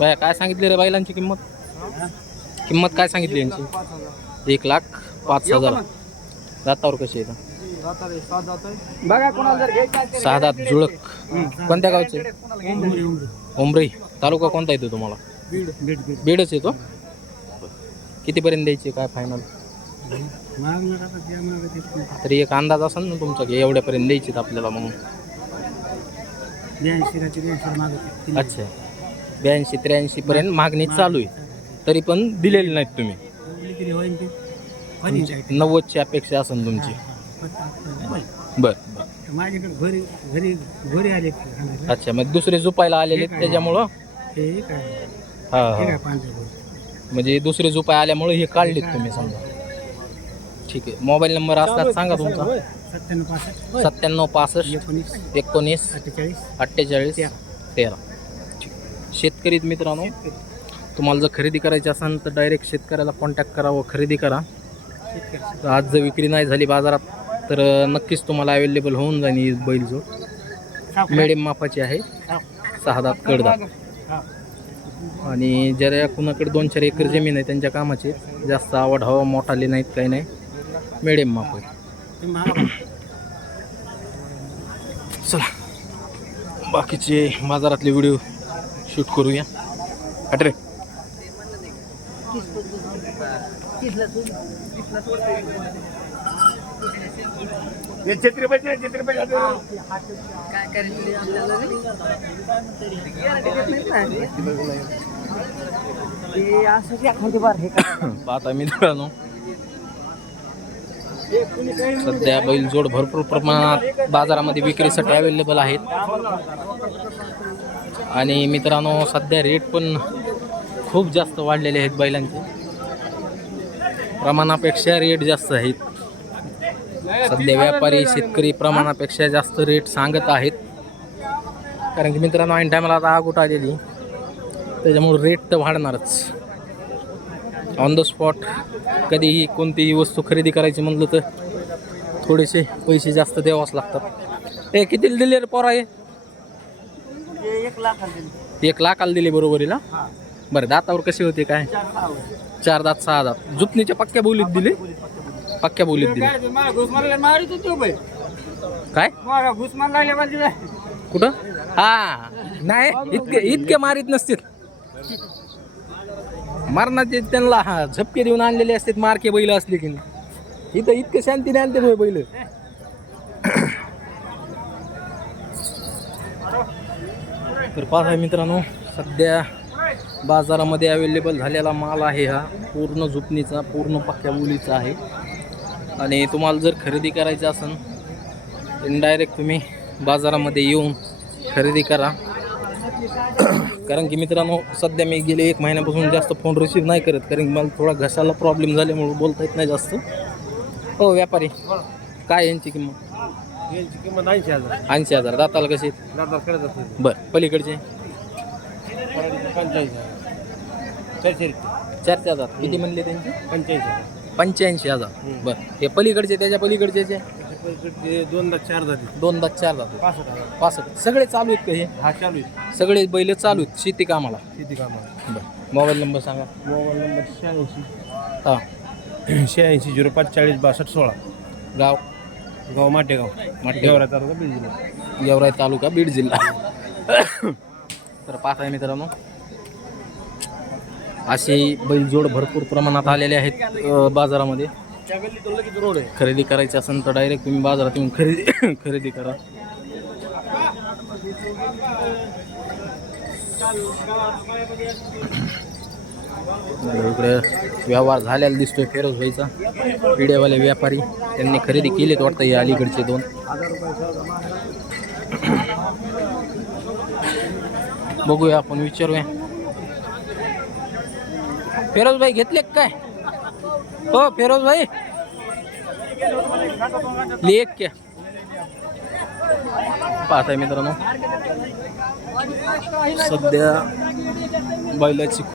बाया काय सांगितली रे बैलांची किंमत? किंमत काय सांगितली यांची? एक लाख पाच हजार. दातावर कशी आहे? बघा कोणाला जर घ्यायचं सहा दात जुळक. कोणत्या गावचे? उमरी. तालुका कोणता येतो तुम्हाला? बीड. बीड बीड. बीडच येतो? कितीपर्यंत द्यायची काय फायनल तरी एक अंदाज असेल ना तुमचा की एवढ्यापर्यंत द्यायची आपल्याला मागं? अच्छा. ब्याऐंशी त्र्याऐंशी पर्यंत मागणी चालू आहे. तरी पण दिलेली नाहीत तुम्ही. नव्वदची अपेक्षा असेल तुमची. बर माझ्याकडे घरी घरी घरी आले ते सांगायला. अच्छा मग दुसरे झुपायला आलेले त्याच्यामुळं? हे. म्हणजे दुसरे झुपाय आल्यामुळे हे काढलेत तुम्ही समजा. ठीक आहे. मोबाईल नंबर असतात सांगा तुमचा. सत्त्याण्णव पासष्ट. एकोणीस. अठ्ठेचाळीस. तेरा. शेतकरी मित्रांनो तुम्हाला जर खरेदी करायची असेल तर डायरेक्ट शेतकऱ्याला कॉन्टॅक्ट करा व खरेदी करा. आज जर विक्री नाही झाली बाजारात तर नक्कीच तुम्हाला अवेलेबल होऊन जाईल ही बैल जो. साफ- मिडियम मापाची आहे. सहा दात कडदात आणि ज्या कुणाकडे दोन चार एकर जमीन आहे त्यांच्या कामाचे जास्त आवड हवा मोठाले नाहीत काही नाही. मिडियम माप आहे. चला. बाकीचे बाजारातले व्हिडिओ शूट करूया. अट्रे हे. पाहता मित्रांनो. सध्या बैल जोड भरपूर प्रमाणात बाजारामध्ये विक्रीसाठी अवेलेबल आहेत. आणि मित्रांनो सध्या रेट पण खूप जास्त वाढलेले आहेत बैलांचे. प्रमाणापेक्षा रेट जास्त आहेत. सध्या व्यापारी शेतकरी प्रमाणापेक्षा जास्त रेट सांगत आहेत. कारण की मित्रांनो ऐन टायमाला आता आग आलेली त्याच्यामुळे रेट तर वाढणारच. ऑन द स्पॉट कधीही कोणतीही वस्तू खरेदी करायची म्हणलं तर थोडेसे पैसे जास्त द्यावाच लागतात. ए किती दिले रे पोरा एक लाख आले. एक लाखाला दिले बरोबरीला? हा. बरं दातावर कसे होते काय? चार सहा होते. चार दात सहा दात. जुपणीच्या पक्क्या बोलीत दिले? पक्क्या बोलीत दिले. काय ते मला घुस मारायला मारित होते उभे. काय? मला घुस मारायला लागले पाहिजे कुठं? हा. नाही इतके इतके मारीत नसतील. मारणाचे त्यांना हा झपके देऊन आणलेले असतात मारके बैल असले की नाही. इथं इतके शांतीने आणते बैल. तर पाहा मित्रांनो सध्या बाजारामध्ये अवेलेबल झालेला माल आहे हा. पूर्ण झुपणीचा पूर्ण पक्क्या बोलीचा आहे. आणि तुम्हाला जर खरेदी करायची असेल डायरेक्ट तुम्ही बाजारामध्ये येऊन खरेदी करा. कारण की मित्रांनो सध्या मी गेले एक महिन्यापासून जास्त फोन रिसीव नाही करत कारण की मला थोडा घशाला प्रॉब्लेम झाल्यामुळे बोलता येत नाही जास्त. हो व्यापारी काय यांची किंमत? यांची किंमत ऐंशी हजार ऐंशी हजार दाताला कसे दादा कडे जातो बरं पलीकडचे पंच्याऐंशी हजार चारशे चार चार हजार किती म्हणले त्यांचे पंच्याऐंशी हजार पंच्याऐंशी हजार बरं हे पलीकडचे त्याच्या पलीकडचे जे त्याच्यापलीकडचे दोनदा चार झाले दोन दात चार दात पासष्ट हजार पासष्ट सगळे चालू आहेत का हे हा चालू आहे सगळे बैल चालू आहेत शेती कामाला किती कामाला बरं मोबाईल नंबर सांगा मोबाईल नंबर शहाऐंशी हां शहाऐंशी झिरो पाच चाळीस बासष्ट सोळा गाव गाव माटेगाव. माटेगाव. माटेगाव तालुका बीड जिल्हा. गेवराई तालुका बीड जिल्हा. तर पाहत आहे मित्रांनो. असे बैलजोड भरपूर प्रमाणात आलेले आहेत बाजारामध्ये. खरेदी करायची असेल तर डायरेक्ट तुम्ही बाजारात येऊन खरेदी खरेदी करा. इकडे व्यवहार झालेला दिसतोय फेरोज भाईचा. पिढ्यावाले व्यापारी. त्यांनी खरेदी केलीत वाटतं या अलीकडचे दोन. बघूया आपण विचारूया. फेरोज भाई घेतले काय? हो फेरोज भाई. लेख क्या पाहताय मित्रांनो. सध्या बैलाची